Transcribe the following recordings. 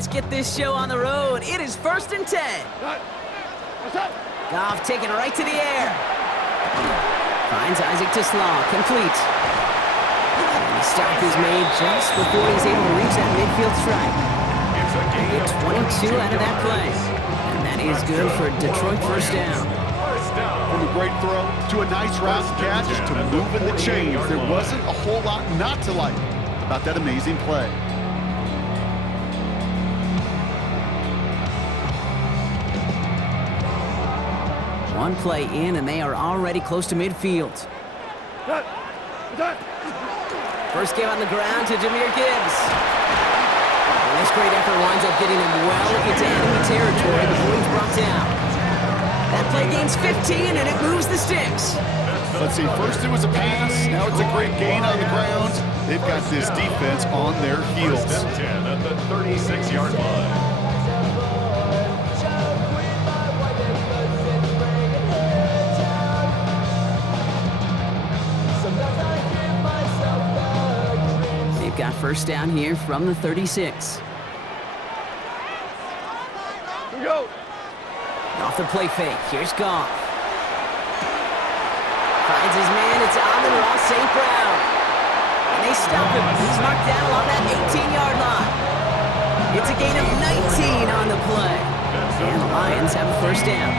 let's get this show on the road. It is 1st and 10. Goff taking right to the air. Finds Isaac to Slaw, complete. And the stop is made just before he's able to reach that midfield strike. Get 22 out of that play. And that is good for Detroit first down. From a great throw to a nice route catch to moving the chains, there wasn't a whole lot not to like about that amazing play. One play in, and they are already close to midfield. First game on the ground to Jahmyr Gibbs. And this great effort winds up getting him well into enemy territory before he's brought down. That play gains 15, and it moves the sticks. Let's see, first it was a pass, now it's a great gain on the ground. They've got this defense on their heels. 10 at the 36-yard line. They've got first down here from the 36. Here we go. Off the play fake, here's Goff. Finds his man, it's Amon-Ra St. Brown. And they stop him, he's marked down along that 18-yard line. It's a gain of 19 on the play. And the Lions have a first down.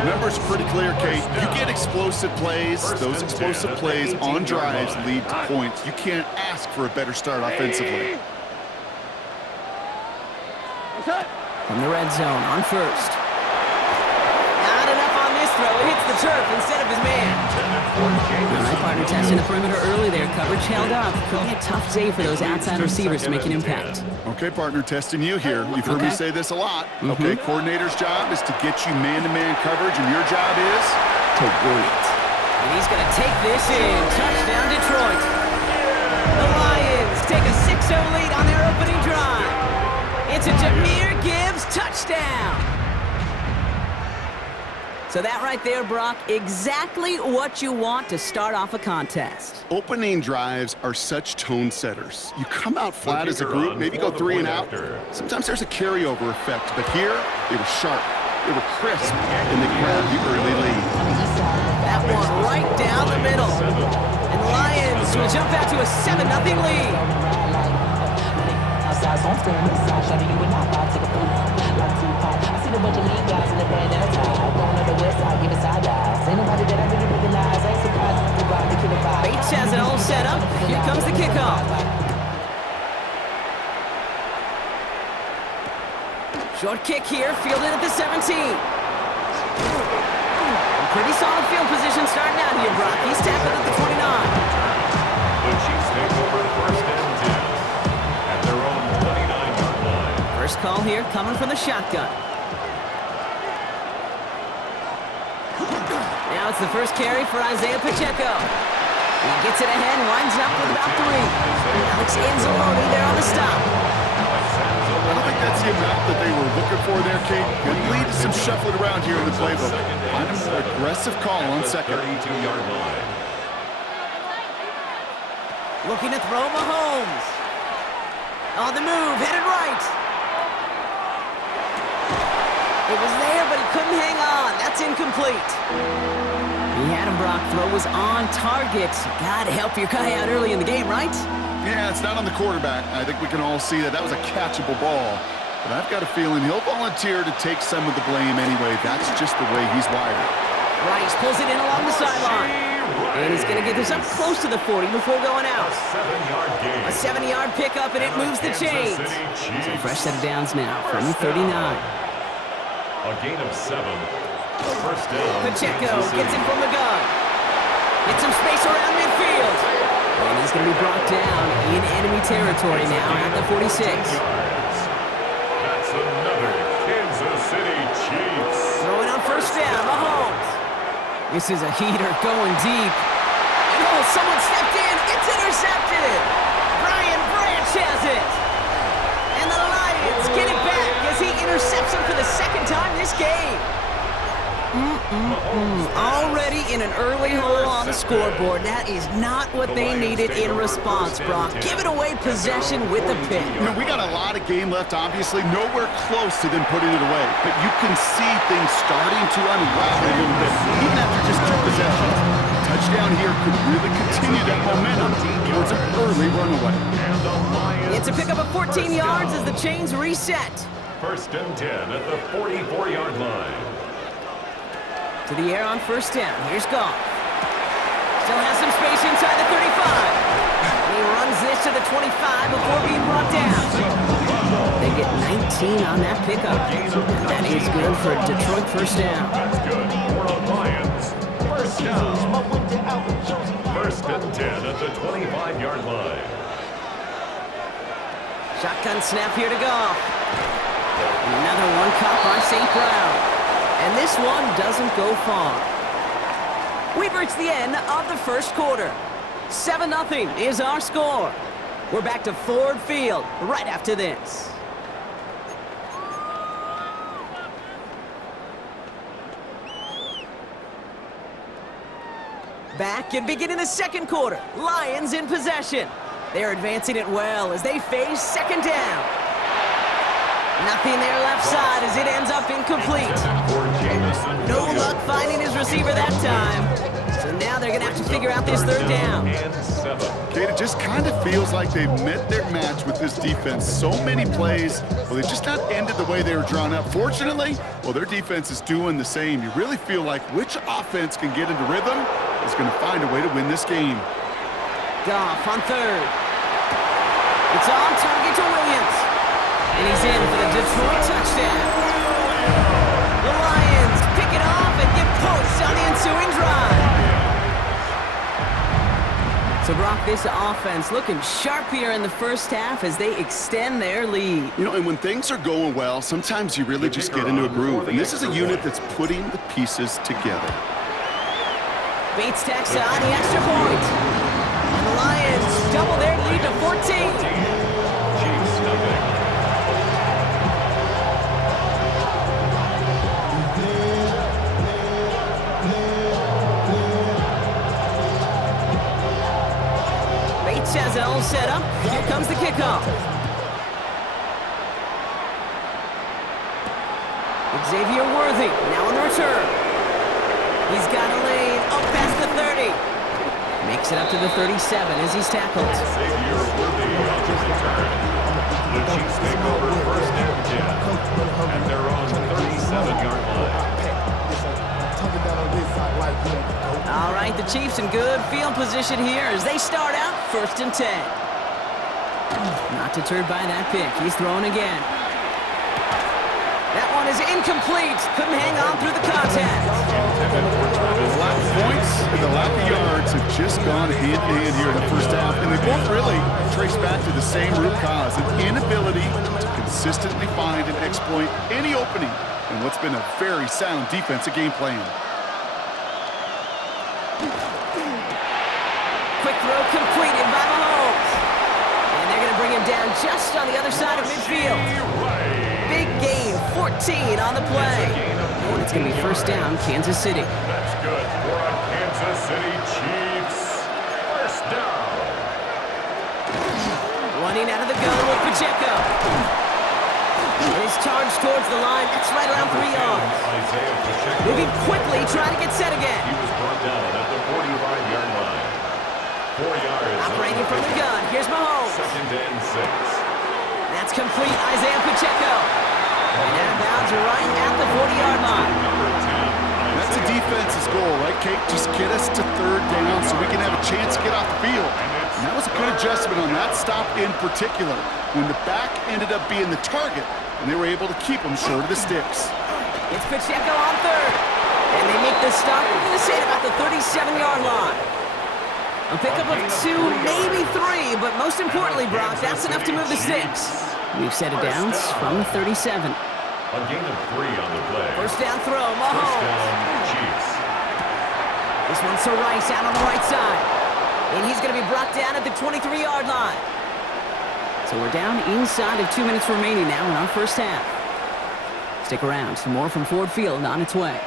Remember, it's pretty clear, Kate. You get explosive plays. Those explosive plays on drives lead to points. You can't ask for a better start offensively. From the red zone on first. Not enough on this throw. It hits the turf instead of his man. All right, partner, testing the perimeter early there. Coverage held up. Could be a tough day for those outside receivers to make an impact. Okay, partner, testing you here. You've heard me say this a lot. Okay, coordinator's job is to get you man-to-man coverage, and your job is to win it. And he's going to take this in. Touchdown, Detroit. The Lions take a 6-0 lead on their opening drive. It's a Jahmyr Gibbs touchdown. So that right there, Brock, exactly what you want to start off a contest. Opening drives are such tone setters. You come out flat as a group, maybe go 3 and out. Sometimes there's a carryover effect, but here, they were sharp, they were crisp, and they grabbed the early lead. That one right down the middle. And the Lions will jump out to a 7-0 lead. Bates has it all set up. Here comes the kickoff. Short kick here, fielded at the 17. Pretty solid field position starting out here, Brock. He's tapping at the 29. The Chiefs take over first and 10 at their own 29-yard line. First call here coming from the shotgun. Now it's the first carry for Isaiah Pacheco. He gets it ahead, winds up with about 3. Alex Anzalone there on the stop. I don't think that's the amount that they were looking for there, Kate. Good lead to some shuffling around here in the playbook. Find a more aggressive call on second. 32-yard line. Looking to throw Mahomes. On the move, headed right. It was there, but he couldn't hang on. That's incomplete. He had him, Brock. Throw was on target. Gotta help your guy out early in the game, right? Yeah, it's not on the quarterback. I think we can all see that was a catchable ball. But I've got a feeling he'll volunteer to take some of the blame anyway. That's just the way he's wired. Rice pulls it in along the sideline. And he's going to get this up close to the 40 before going out. A 70-yard pickup, and it moves the chains. So fresh set of downs now from the 39. A gain of 7. First down. Pacheco gets it from the gun. Gets some space around midfield. And he's going to be brought down in enemy territory now at the 46. That's another Kansas City Chiefs. Throwing on first down, Mahomes. This is a heater going deep. And oh, someone stepped in. It's intercepted. Brian Branch has it. And the Lions get it back as he intercepts him for the second time this game. Already in an early hole on the scoreboard. That is not what they needed in response, Brock. Giving away possession with the pick. You know, we got a lot of game left, obviously. Nowhere close to them putting it away. But you can see things starting to unravel a little bit, even after just 2 possessions. Touchdown here could really continue that momentum towards an early runaway. It's a pickup of 14 yards as the chains reset. First and 10 at the 44-yard line. To the air on first down. Here's Goff. Still has some space inside the 35. And he runs this to the 25 before being brought down. They get 19 on that pickup. And that is good for a Detroit first down. That's good for the Lions. First down. First and 10 at the 25-yard line. Shotgun snap here to Goff. Another one caught by St. Brown. And this one doesn't go far. We've reached the end of the first quarter. 7-0 is our score. We're back to Ford Field right after this. Back and beginning the second quarter. Lions in possession. They're advancing it well as they face second down. Nothing there left side as it ends up incomplete. No luck finding his receiver that time. So now they're going to have to figure out this third down. Kate, it just kind of feels like they've met their match with this defense. So many plays, well, they just not ended the way they were drawn up. Fortunately, well, their defense is doing the same. You really feel like which offense can get into rhythm is going to find a way to win this game. Goff on third. It's on target to Williams. And he's in for the Detroit touchdown. The Lions pick it off and get points on the ensuing drive. So, Brock, this offense looking sharp here in the first half as they extend their lead. You know, and when things are going well, sometimes you really just get into a groove. And this is a unit that's putting the pieces together. Bates tacks on the extra point. And the Lions double their lead to 14. Has it all set up. Here comes the kickoff. Xavier Worthy now on the return. He's got a lane up past the 30. Makes it up to the 37 as he's tackled. Xavier Worthy on the return. The Chiefs take over first and 10 at their own 37-yard line. All right, the Chiefs in good field position here as they start out first and 10. Not deterred by that pick. He's throwing again. That one is incomplete. Couldn't hang on through the contact. The lack of points and the lack of yards have just gone hand in hand here in the first half, and they both really trace back to the same root cause, an inability to consistently find and exploit any opening in what's been a very sound defensive game plan. Quick throw completed by Mahomes. And they're going to bring him down just on the other side of midfield. Big gain, 14 on the play. And it's going to be first down, Kansas City. That's good for a Kansas City Chiefs. First down. Running out of the gun with Pacheco. And he's charged towards the line. That's right around 3 yards. Moving quickly, trying to get set again. He was brought down at the 45-yard line. 4 yards. Operating from the gun. Here's Mahomes. Second and 6. That's complete. Isaiah Pacheco. And out of bounds right at the 40-yard line. That's a defense's goal, right, Kate? Just get us to third down so we can have a chance to get off the field. And that was a good adjustment on that stop in particular, when the back ended up being the target, and they were able to keep him short of the sticks. It's Pacheco on third. And they make the stop. We're going to say about the 37-yard line. A pickup of 2, maybe 3, but most importantly, Brock, that's enough to move the sticks. We've set it down from the 37. A gain of 3 on the play. First down throw, First Mahomes. down, Chiefs. This one's to Rice out on the right side. And he's going to be brought down at the 23-yard line. So we're down inside of 2 minutes remaining now in our first half. Stick around. Some more from Ford Field on its way.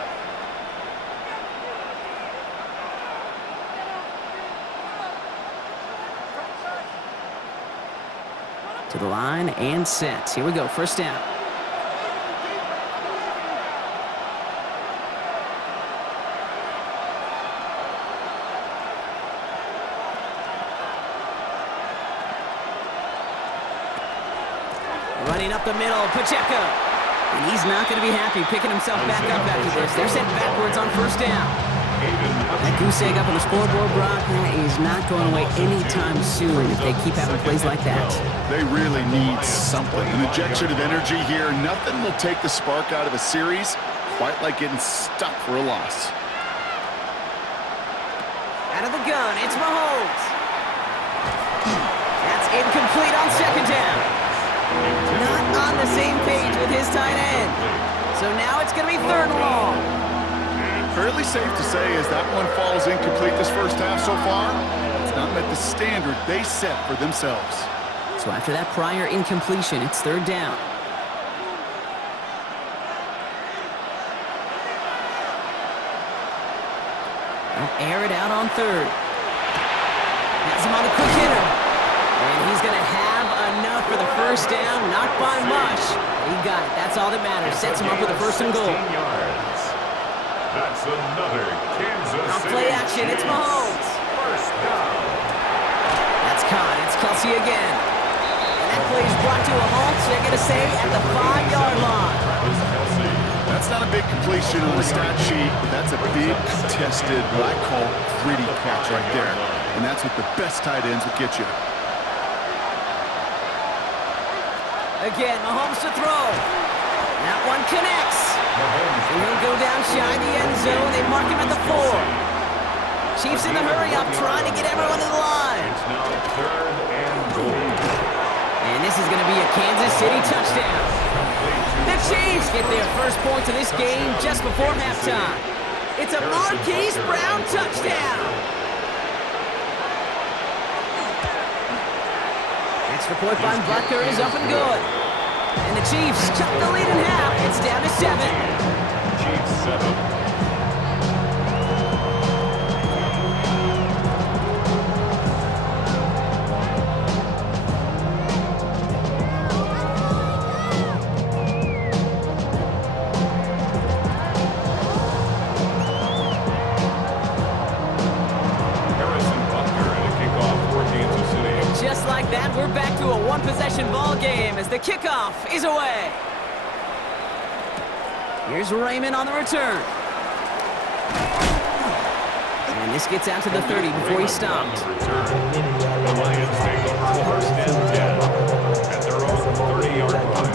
To the line and set. Here we go, first down. Running up the middle, Pacheco. And he's not going to be happy picking himself back up after this. They're sent backwards on first down. That goose egg up on the scoreboard, Brock, that is not going away anytime soon if they keep having plays like that. They really need something. An injection of energy here. Nothing will take the spark out of a series quite like getting stuck for a loss. Out of the gun, it's Mahomes. That's incomplete on second down. Not on the same page with his tight end. So now it's going to be third and long. Fairly safe to say as that one falls incomplete this first half so far, it's not met the standard they set for themselves. So after that prior incompletion, it's third down. They'll air it out on third. Has him on the quick hitter. And he's going to have enough for the first down. Not by much. He got it. That's all that matters. Sets him up with a first and goal. That's another Kansas City. Play action. It's Mahomes. First down. That's caught. It's Kelsey again. And that play is brought to a halt. So they're going to say at the 5-yard line. That's not a big completion on the stat sheet, but that's a big contested, what I call gritty catch right there. And that's what the best tight ends will get you. Again, Mahomes to throw. That one connects. And he'll go down shy the end zone. They mark him at the 4. Chiefs in the hurry up, trying to get everyone to the line. It's now third and goal. And this is going to be a Kansas City touchdown. The Chiefs get their first points of this game just before halftime. It's a Marquise Brown touchdown. Extra point by Butker is up and good. And the Chiefs cut the lead in half. It's down to 7. Chiefs 7. Just like that, we're back to a one-possession ball game as the kickoff is away. Here's Raymond on the return. And this gets out to the 30 before he stopped. The Lions take over first and 10 at their own 30-yard line.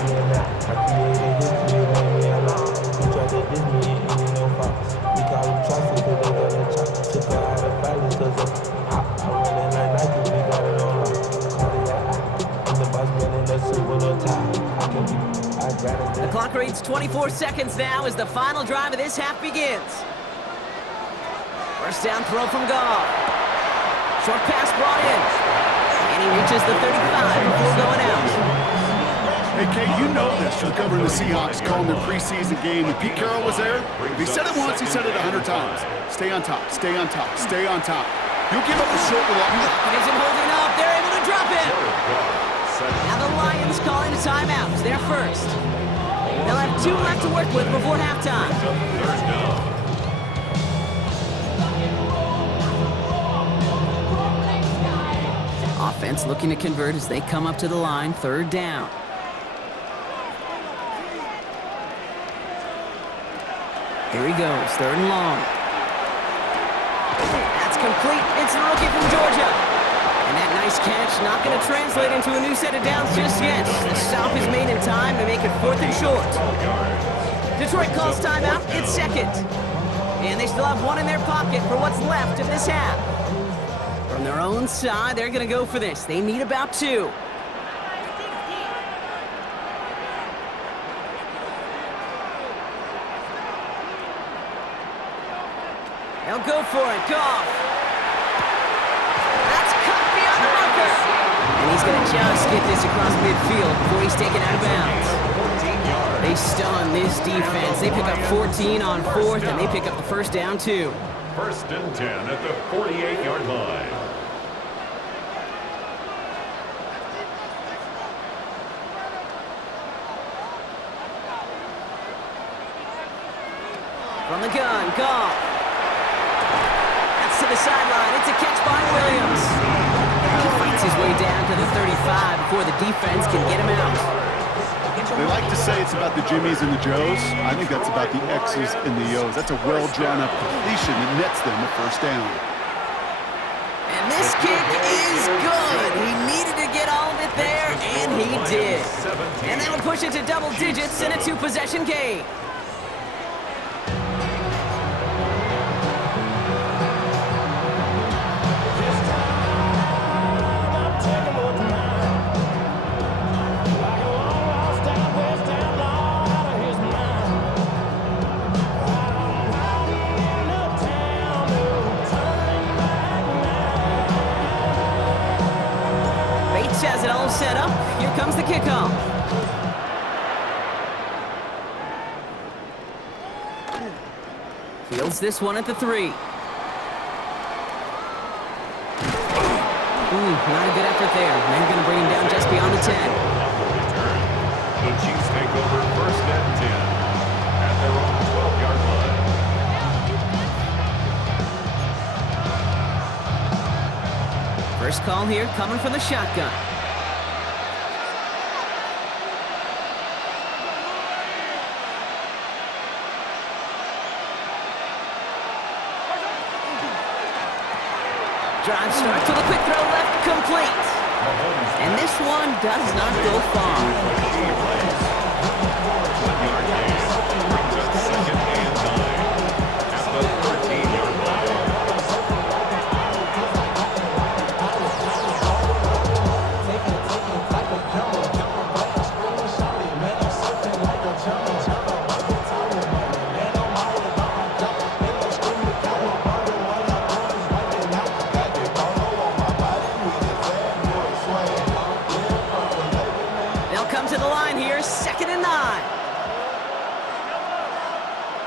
The clock reads 24 seconds now as the final drive of this half begins. First down throw from Goff. Short pass brought in. And he reaches the 35 before going out. Hey, Kate, you know this from covering the Seahawks, calling their preseason game. When Pete Carroll was there, if he said it once, he said it 100 times. Stay on top, stay on top, stay on top. You'll give up the short one. It isn't holding up. They're able to drop him. Now the Lions calling a timeout. They're first. They'll have 2 left to work with before halftime. Offense looking to convert as they come up to the line. Third down. Here he goes. Third and long. That's complete. It's the rookie from Georgia. And that nice catch not going to translate into a new set of downs just yet. The stop is made in time to make it 4th and short. Detroit calls timeout. It's second. And they still have 1 in their pocket for what's left of this half. From their own side, they're going to go for this. They need about 2. They'll go for it. Goff. That's cut beyond the marker. And he's going to just get this across midfield before he's taken out of bounds. They stun this defense. They pick up 14 on 4th, and they pick up the first down, too. First and 10 at the 48-yard line. From the gun, Goff. That's to the sideline. It's a catch by Williams. He fights his way down to the 35 before the defense can get him out. They like to say it's about the Jimmies and the Joes. I think that's about the X's and the O's. That's a well-drawn-up completion that nets them the first down. And this kick is good. He needed to get all of it there, and he did. And that'll push it to double digits in a 2-possession game. Has it all set up. Here comes the kickoff. Fields this one at the 3. Not a good effort there. They're going to bring him down just beyond the 10. The Chiefs take over first and 10 at their own 12-yard line. First call here coming from the shotgun. Drive start to the quick throw left, complete. And this one does not go far. 1-yard gain brings up second and 9 at the 13-yard line.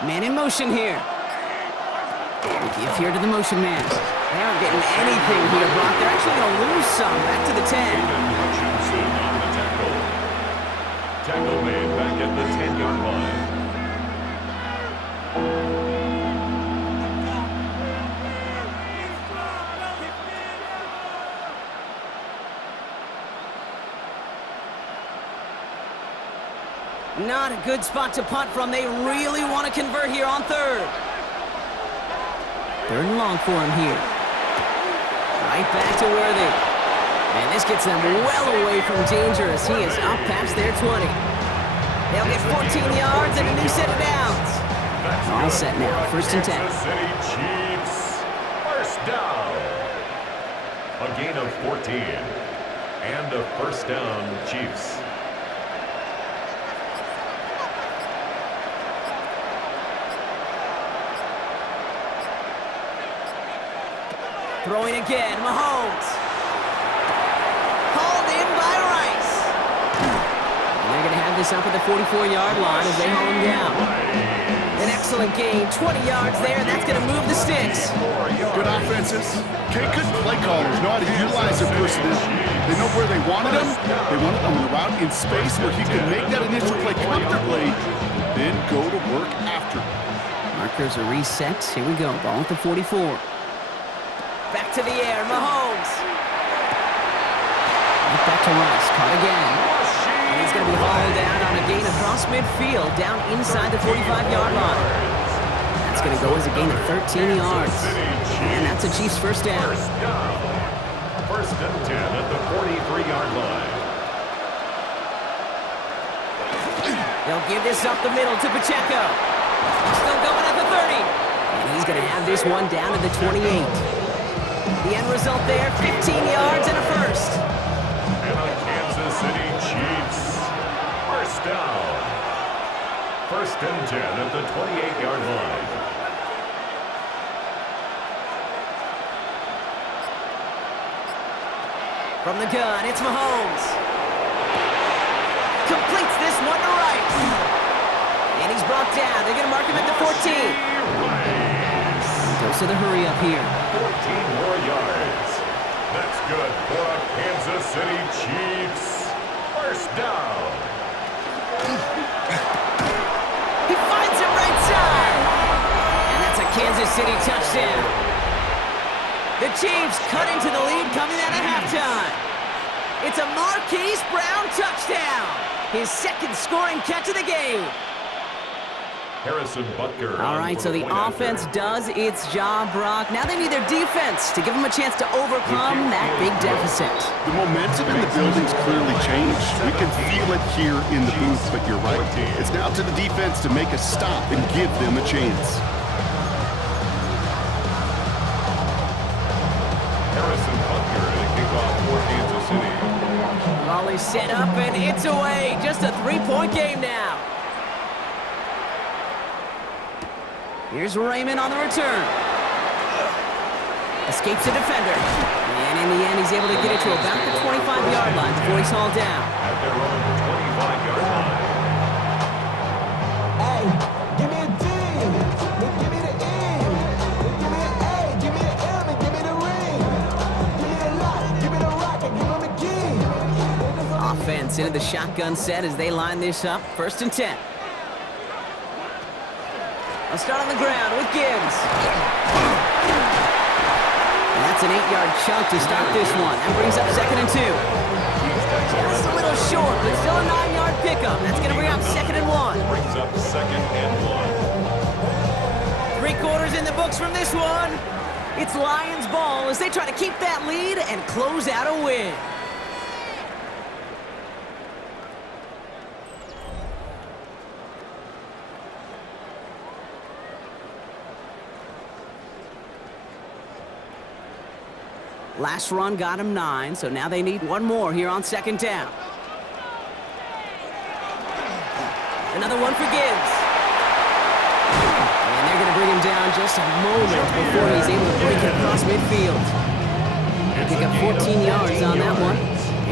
Man in motion here. The give here to the motion man. They aren't getting anything here, Brock. They're actually going to lose some. Back to the 10. Hutchinson on the tackle. Tackle made back at the 10-yard line. Not a good spot to punt from. They really want to convert here on 3rd. 3rd and long for him here. Right back to Worthy. And this gets them well away from danger as he is up past their 20. They'll get 14 yards and a new set of downs. All set now, 1st and 10. Kansas City Chiefs, first down. A gain of 14 and a first down, Chiefs. Throwing again, Mahomes. Hauled in by Rice. And they're going to have this up at the 44-yard line as they haul him down. An excellent gain, 20 yards there, and that's going to move the sticks. Good offenses. Okay, good play callers know how to utilize their personnel. They know where they wanted him. They wanted him on the route in space where he could make that initial play comfortably, then go to work after. Markers are reset. Here we go, ball at the 44. Back to the air, Mahomes. Right back to Rice, caught again. And he's going to be hauled down on a gain across midfield, down inside the 45-yard line. That's going to go as a gain of 13 yards. And that's a Chiefs first down. First and 10 at the 43-yard line. They'll give this up the middle to Pacheco. Still going at the 30. And he's going to have this one down to the 28. The end result there, 15 yards and a first. And the Kansas City Chiefs, first down. First and 10 at the 28-yard line. From the gun, it's Mahomes. Completes this one to Rice. And he's brought down. They're going to mark him at the 14. Goes to the hurry up here. 14 more yards. That's good for a Kansas City Chiefs. First down. He finds him right side. Kansas City touchdown. The Chiefs cut into the lead coming out of halftime. It's a Marquise Brown touchdown. His second scoring catch of the game. Harrison Butker. All right, so the offense does its job, Brock. Now they need their defense to give them a chance to overcome that big deficit. The momentum in the building's clearly changed. We can feel it here in the booth, but you're right. It's now to the defense to make a stop and give them a chance. Harrison Butker to kick off for Kansas City. Ball is set up, and it's away. Just a three-point game now. Here's Raymond on the return. Escapes the defender. And in the end, he's able to get it to about the 25-yard line before he's hauled down. At their own 25-yard line. Hey, give me a D. Give me the E. Give me an A. Give me an M. And give me the ring. Give me the lock. Give me the rock. And give him the key. Offense into the shotgun set as they line this up. 1st and 10. I'll start on the ground with Gibbs. And that's an 8-yard chunk to start this one. That brings up 2nd and 2. Just a little short, but still a 9-yard pickup. That's going to bring up 2nd and 1. Brings up 2nd and 1. 3 quarters in the books from this one. It's Lions ball as they try to keep that lead and close out a win. Last run got him 9, so now they need one more here on 2nd down. Another one for Gibbs. And they're going to bring him down just a moment before he's able to break it across midfield. Pick up 14 yards on that one.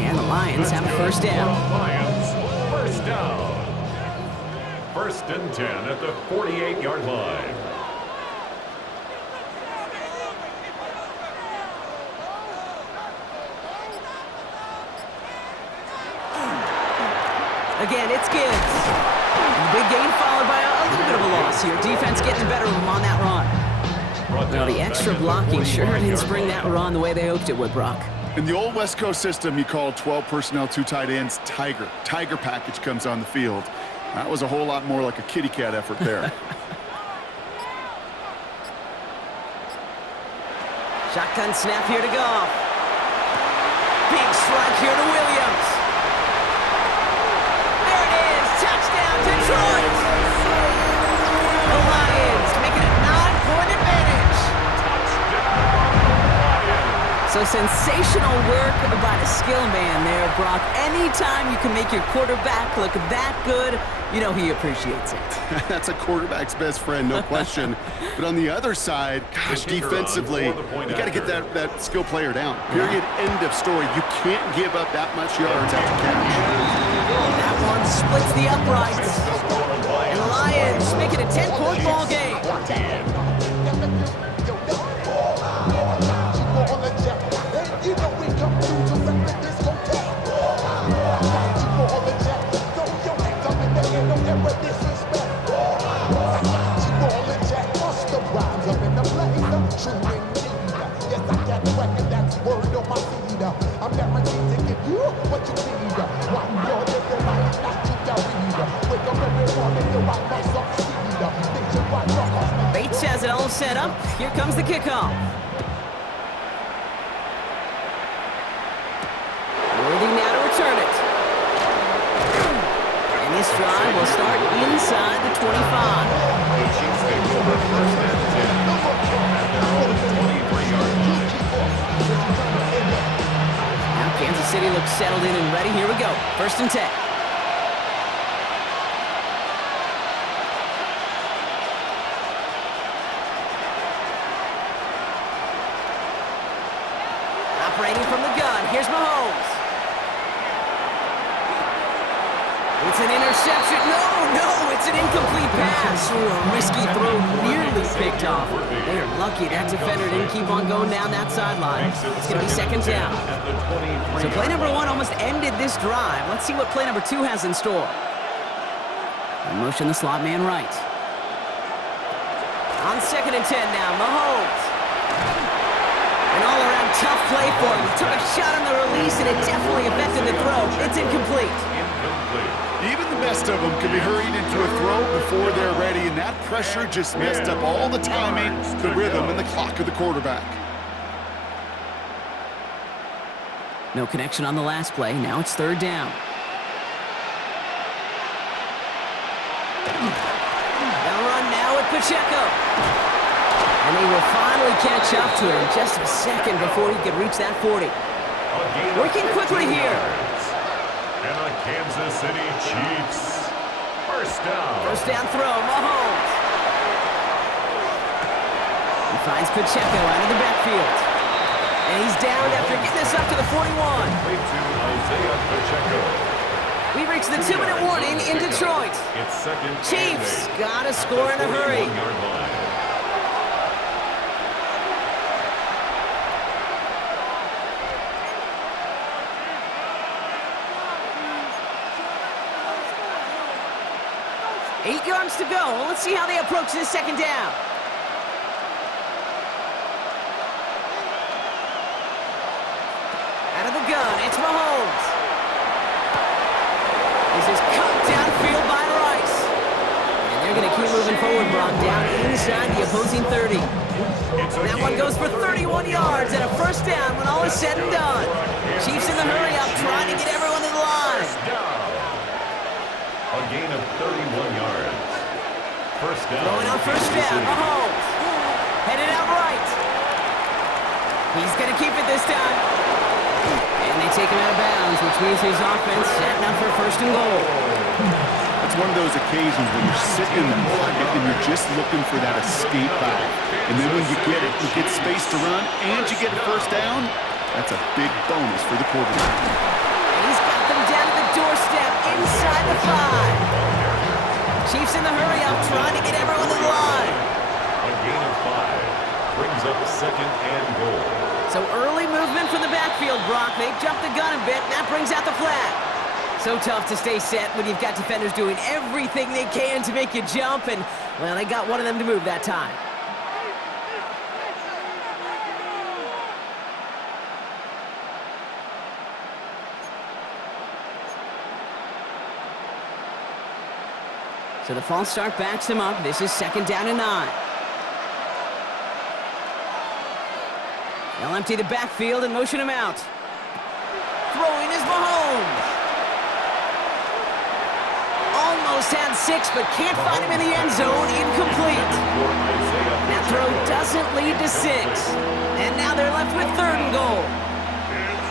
And the Lions have a 1st down. Lions, 1st down. 1st and 10 at the 48-yard line. Again, it's Gibbs. And the big gain followed by a little bit of a loss here. Defense getting the better of him on that run. Well, the extra blocking sure didn't spring that run the way they hoped it would, Brock. In the old West Coast system, you call 12 personnel, 2 tight ends, Tiger. Tiger package comes on the field. That was a whole lot more like a kitty cat effort there. Shotgun snap here to Goff. Big strike here to Williams. Touchdown, Detroit! The Lions making a 9-point advantage. So sensational work by the skill man there, Brock. Anytime you can make your quarterback look that good, you know he appreciates it. That's a quarterback's best friend, no question. But on the other side, gosh, defensively, you got to get that skill player down. Period, end of story. You can't give up that much yards after catch. That one splits the uprights. And the Lions make it a 10-point ball game. I'm guaranteed to give you what you need. One more than the light that you can read. Wake up every morning to wipe my succeed. Bates has it all set up. Here comes the kickoff. Worthy now to return it. And this drive will start inside the 25. The Chiefs take over 1st and 10 at their own 23-yard line. Now Kansas City looks settled in and ready. Here we go. 1st and 10. Operating from the gun. Here's Mahomes. It's an interception. No, it's an incomplete pass. Ooh, a risky throw, nearly picked off. They are lucky that defender didn't keep on going down that sideline. It's going to be 2nd down. So play number 1 almost ended this drive. Let's see what play number 2 has in store. In motion, the slot man right. On 2nd and 10 now, Mahomes. An all-around tough play for him. He took a shot on the release, and it definitely affected the throw. It's incomplete. Even the best of them can be hurried into a throw before they're ready, and that pressure just messed up all the timing, the rhythm, and the clock of the quarterback. No connection on the last play. Now it's 3rd down. They'll run now with Pacheco. And they will finally catch up to him just a second before he could reach that 40. Working quickly here. And the Kansas City Chiefs. First down. First down throw, Mahomes. He finds Pacheco out of the backfield. And he's down after getting this up to the 41. To Isaiah Pacheco. We reached the 2-minute warning in Detroit. It's second. Chiefs got to score in a hurry. 41-yard line. Eight yards to go. Let's see how they approach this 2nd down. Out of the gun, it's Mahomes. This is cut downfield by Rice. And they're going to keep moving forward, Brock, down inside the opposing 30. That one goes for 31 yards and a first down when all is said and done. Chiefs in the hurry up, trying to get everyone to the line. A gain of 31 yards. First down. Throwing on first down, Mahomes. Headed out right. He's going to keep it this time. And they take him out of bounds, which means his offense setting up for 1st and goal. It's one of those occasions when you're sitting in the pocket and you're just looking for that escape valve. And then when you get it, you get space to run, and you get a first down. That's a big bonus for the quarterback. And he's got them down to the doorstep inside the 5. Chiefs in the hurry up, trying to get everyone to the line. A gain of 5 brings up 2nd and goal. So early movement from the backfield, Brock. They jumped the gun a bit, and that brings out the flag. So tough to stay set when you've got defenders doing everything they can to make you jump, and, well, they got one of them to move that time. So the false start backs him up. This is 2nd down and 9. They'll empty the backfield and motion him out. Throwing is Mahomes. Almost had 6, but can't find him in the end zone. Incomplete. That throw doesn't lead to 6. And now they're left with 3rd and goal.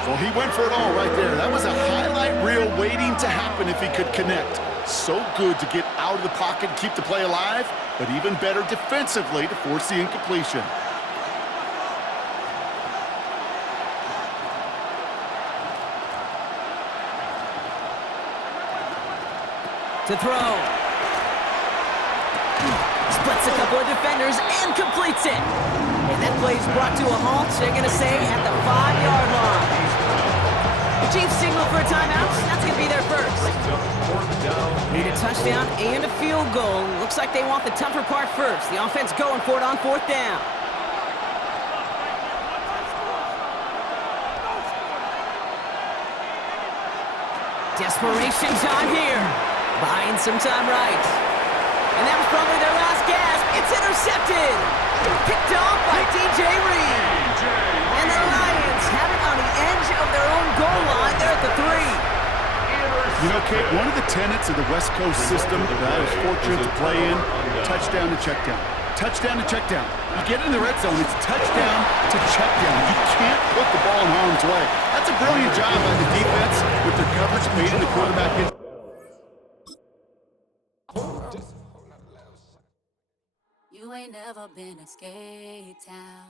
Well, he went for it all right there. That was a highlight reel waiting to happen if he could connect. So good to get out of the pocket and keep the play alive, but even better defensively to force the incompletion. To throw. Splits a couple of defenders and completes it. And that play's brought to a halt, they're going to say, at the 5-yard line. The Chiefs signal for a timeout. That's going to be their first. Need a touchdown and a field goal. Looks like they want the tougher part first. The offense going for it on 4th down. Desperation time here. Buying some time right. And that was probably their last gasp. It's intercepted. Picked off by DJ Reed. And the Lions have it on the edge of their own goal line. They're at the 3. You know, Kate, one of the tenets of the West Coast system that I was fortunate to play in, touchdown to check down. Touchdown to check down. You get in the red zone, it's touchdown to check down. You can't put the ball in harm's way. That's a brilliant job by the defense with their coverage baiting the quarterback in. You ain't never been a skate town.